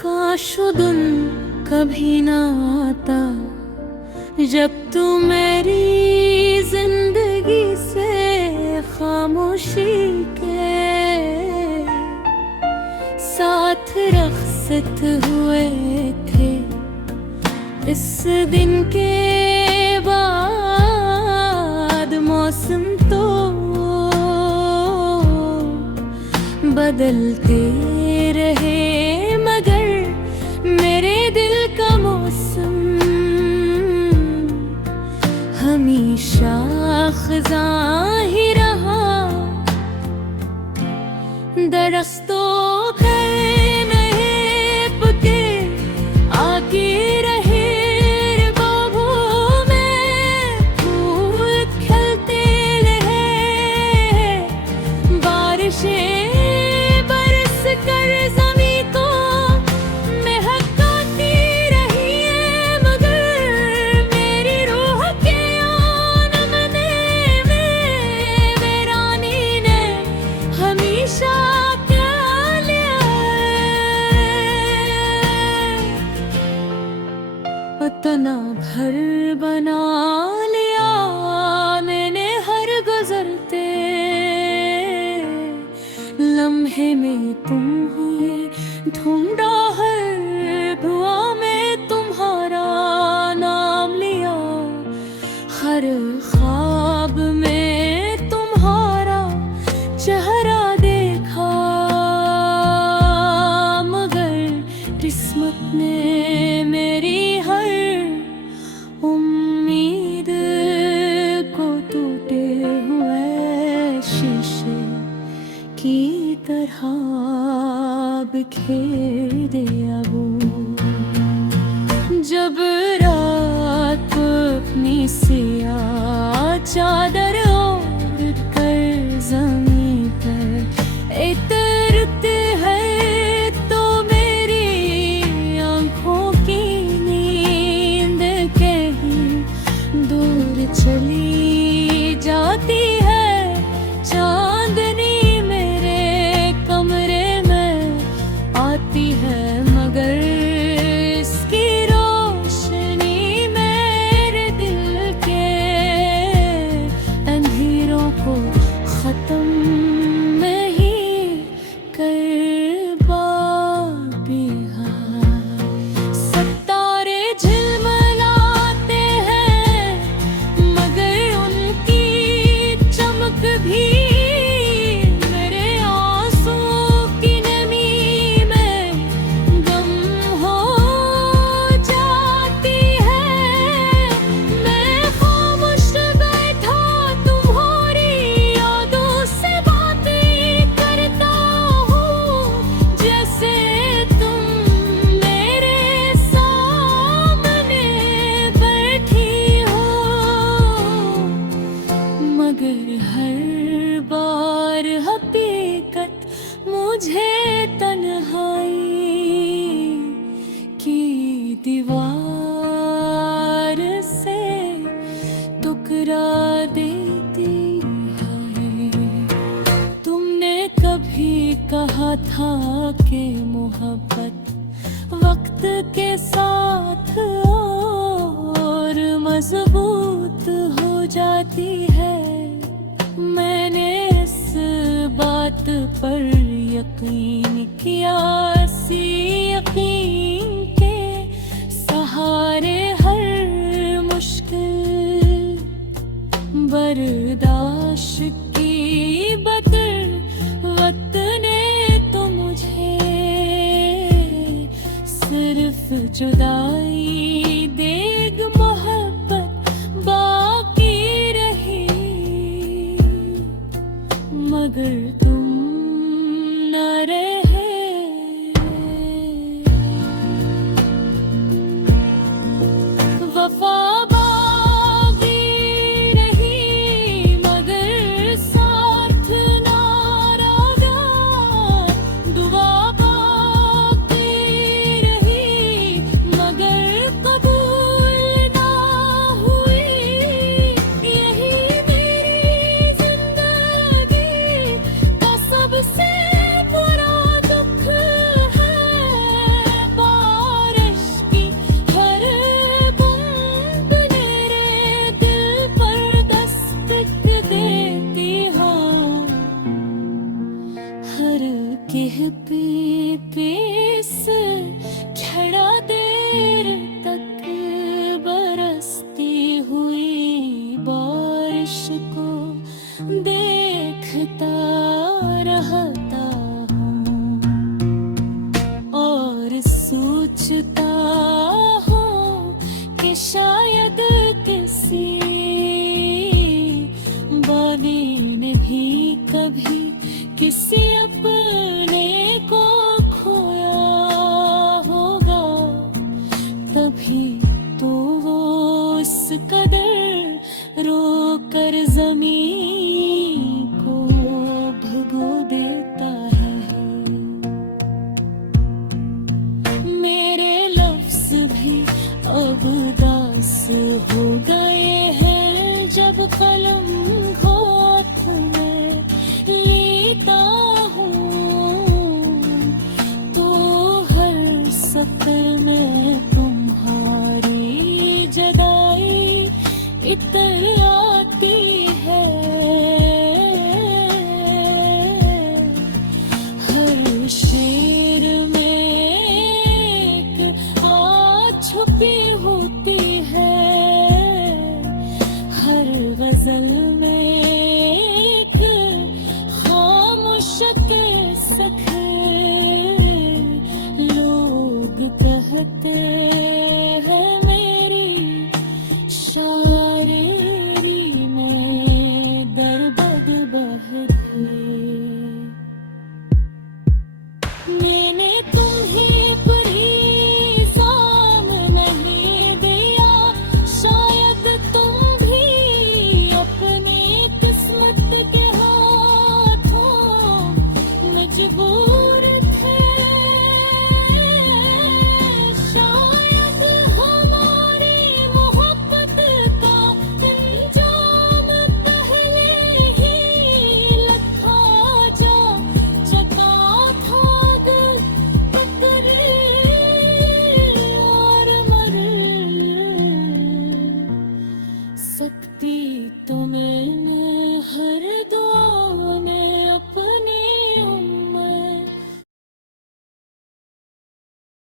काश वो दिन कभी ना आता जब तू मेरी जिंदगी से खामोशी के साथ रखसत हुए थे। इस दिन के बाद मौसम तो बदलते रहे, मगर मेरे दिल का मौसम हमेशा ख़ज़ां ही रहा। दरख्तों पे नए पत्ते आके रहे, बागों में फूल खिलते रहे, बारिशें बरस कर ज़मीं को महकाती रही है, मगर मेरी रूह के आनमने में वीरानी ने हमेशा क्या लिया इतना घर बना लिया मैंने हर गुजरते लम्हे में तुम हुए, ढूंढा हर दुआ में तुम्हारा नाम लिया, हर ख्वाब में तुम्हारा चेहरा देखा, मगर किस्मत ने मेरी हर उम्मीद को टूटे हुए शीशे की तरह बिखेर दिया वो। जब रात अपनी सियाह चादर ओढ़ कर ज़मीं पर इतरते हैं, तो मेरी आँखों की नींद कहीं दूर चली जाती है। चांदनी मेरे कमरे में आती है, मगर इसकी रोशनी मेरे दिल के अंधेरों को खत्म नहीं कर पाती है। सितारे झिलमिलाते हैं, मगर उनकी चमक भी मेरे आंसू की नमी में गम हो जाती है। मैं खामोश बैठा तुम्हारी यादों से बातें करता हूँ, जैसे तुम मेरे सामने बैठी हो, मगर हर बार हकीकत मुझे तन्हाई की दीवार से टुकरा देती है। तुमने कभी कहा था कि मोहब्बत वक्त के साथ और मजबूत हो जाती है। मैंने इस बात पर यकीन किया, इसी यकीन के सहारे हर मुश्किल बर्दाश्त की, बदर वक्त ने तो मुझे सिर्फ जुदाई देग मोहब्बत बाकी रही, मगर तुम न रहे। पी पीस छड़ा देर तक बरसती हुई बारिश को देखता रहता हूँ और सोचता हूँ कि शायद किसी बागी ने भी कभी किसी अपने को खोया होगा, तभी तो वो उस कदर रोकर ज़मीन को भगो देता है। मेरे लफ्ज़ भी अब दास हो गए हैं, जब कलम हाथ में लेता हूँ तो हर सतर में तुम्हारी जदाई इतर आती है। हर शेर में एक आह छुपी होती है, हर गजल में एक खामोश के सखे लोग कहते हैं मेरी शायरी में दर्द बहते।